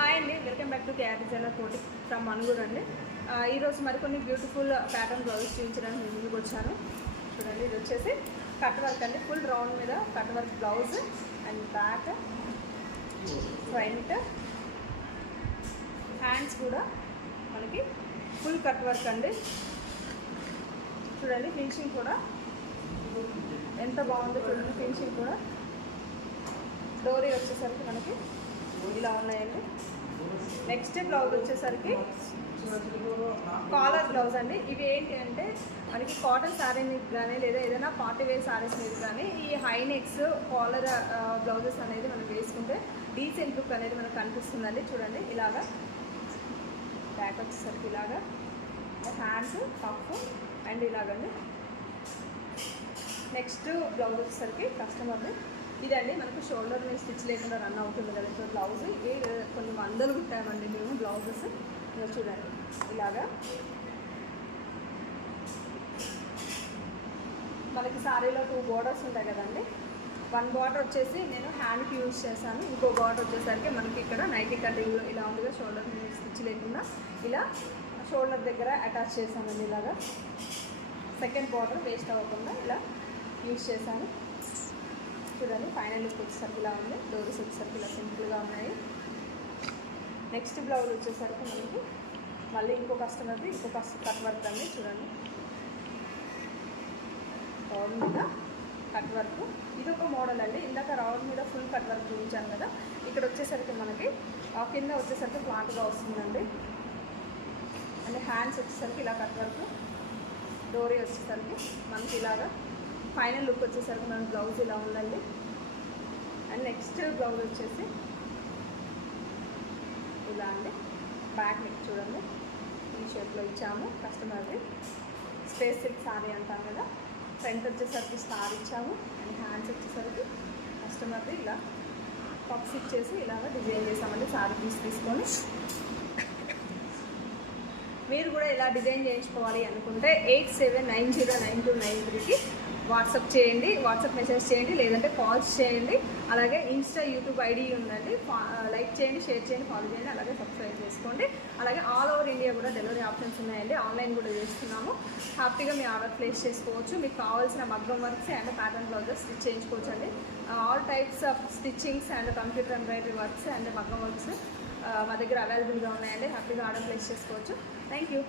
Hi అండి, welcome back to KR designer Koti from Manuguru అండి. ఈరోజు మరికొన్ని బ్యూటిఫుల్ ప్యాటర్న్ బ్లౌజ్ చూపించడానికి నేను ముందుకు వచ్చాను. చూడండి, ఇది వచ్చేసి కట్ వర్క్ అండి. ఫుల్ రౌండ్ మీద cut work blouse and back front hands కూడా మనకి ఫుల్ కట్ వర్క్ అండి. చూడండి, ఫినిషింగ్ కూడా ఎంత బాగుందో చూడండి. ఫినిషింగ్ కూడా డోరీ వచ్చేసరికి మనకి ఇలా ఉన్నాయండి. నెక్స్ట్ బ్లౌజ్ వచ్చేసరికి కాలర్ బ్లౌజ్ అండి. ఇవి ఏంటి అంటే మనకి కాటన్ శారీ మీద కానీ లేదా ఏదైనా పార్టీ వేర్ శారీస్ మీద కానీ ఈ హై నెక్స్ కాలర్ బ్లౌజెస్ అనేది మనం వేసుకుంటే డీసెంట్ లుక్ అనేది మనకు కనిపిస్తుందండి. చూడండి, ఇలాగా బ్యాక్ వచ్చేసరికి ఇలాగా హ్యాండ్స్ పఫ్ అండ్ ఇలాగండి. నెక్స్ట్ బ్లౌజ్ వచ్చేసరికి కస్టమర్ని ఇదండి, మనకు షోల్డర్ మీద స్టిచ్ లేకుండా రన్ అవుతుంది కదా సో బ్లౌజ్. కొన్ని వందలు కుట్టామండి మేము బ్లౌజెస్. చూడండి, ఇలాగా మనకి సారీలో 2 బోర్డర్స్ ఉంటాయి కదండి. 1 బార్డర్ వచ్చేసి నేను హ్యాండ్కి యూజ్ చేశాను. ఇంకో బార్డర్ వచ్చేసరికి మనకి ఇక్కడ నైటీ కటింగ్లో ఇలా ఉందిగా షోల్డర్ మీద స్టిచ్ లేకుండా ఇలా షోల్డర్ దగ్గర అటాచ్ చేశానండి. ఇలాగా సెకండ్ బార్డర్ వేస్ట్ అవ్వకుండా ఇలా యూజ్ చేశాను. చూడండి, ఫైనల్ లుక్ వచ్చేసరికి ఇలా ఉంది. డోరీస్ వచ్చేసరికి ఇలా సింపుల్గా ఉన్నాయి. నెక్స్ట్ బ్లౌజ్ వచ్చేసరికి మనకి మళ్ళీ ఇంకో కస్టమర్ది ఇంకో కట్ వర్క్ అండి. చూడండి, రౌండ్ మీద కట్ వర్క్. ఇది ఒక మోడల్ అండి. ఇందాక రౌండ్ మీద ఫుల్ కట్ వర్క్ చూపించాను కదా, ఇక్కడ వచ్చేసరికి మనకి కింద వచ్చేసరికి ఫ్లాట్గా వస్తుందండి. అంటే హ్యాండ్స్ వచ్చేసరికి ఇలా కట్ వర్క్, డోరీ వచ్చేసరికి మనకి ఇలాగా ఫైనల్ లుక్ వచ్చేసరికి మన బ్లౌజ్ ఇలా ఉందండి. అండ్ నెక్స్ట్ బ్లౌజ్ వచ్చేసి ఇలా అండి. బ్యాక్ నెక్ చూడండి, ఈ షేప్లో ఇచ్చాము. కస్టమర్ది స్పేస్ సిల్క్ సారీ అంటాం కదా. ఫ్రంట్ వచ్చేసరికి స్టార్ ఇచ్చాము అండ్ హ్యాండ్స్ వచ్చేసరికి కస్టమర్ది ఇలా పప్స్ ఇచ్చేసి ఇలాగ డిజైన్ చేసామండి. సారీ తీసుకొని మీరు కూడా ఇలా డిజైన్ చేయించుకోవాలి అనుకుంటే 87909293కి వాట్సాప్ చేయండి, వాట్సాప్ మెసేజ్ చేయండి, లేదంటే కాల్స్ చేయండి. అలాగే ఇన్స్టా యూట్యూబ్ ఐడి ఉందండి, లైక్ చేయండి, షేర్ చేయండి, ఫాలో చేయండి, అలాగే సబ్స్క్రైబ్ చేసుకోండి. అలాగే ఆల్ ఓవర్ ఇండియా కూడా డెలివరీ ఆప్షన్స్ ఉన్నాయండి. ఆన్లైన్ కూడా చేస్తున్నాము. హ్యాపీగా మీ ఆర్డర్ ప్లేస్ చేసుకోవచ్చు. మీకు కావాల్సిన మగ్గం works and pattern blouses stitch చేయించుకోవచ్చు అండి. All types of stitchings and computer embroidery works and మగ్గం వర్క్స్ మా దగ్గర అవైలబుల్గా ఉన్నాయండి. హ్యాపీగా ఆర్డర్ ప్లేస్ చేసుకోవచ్చు. Thank you.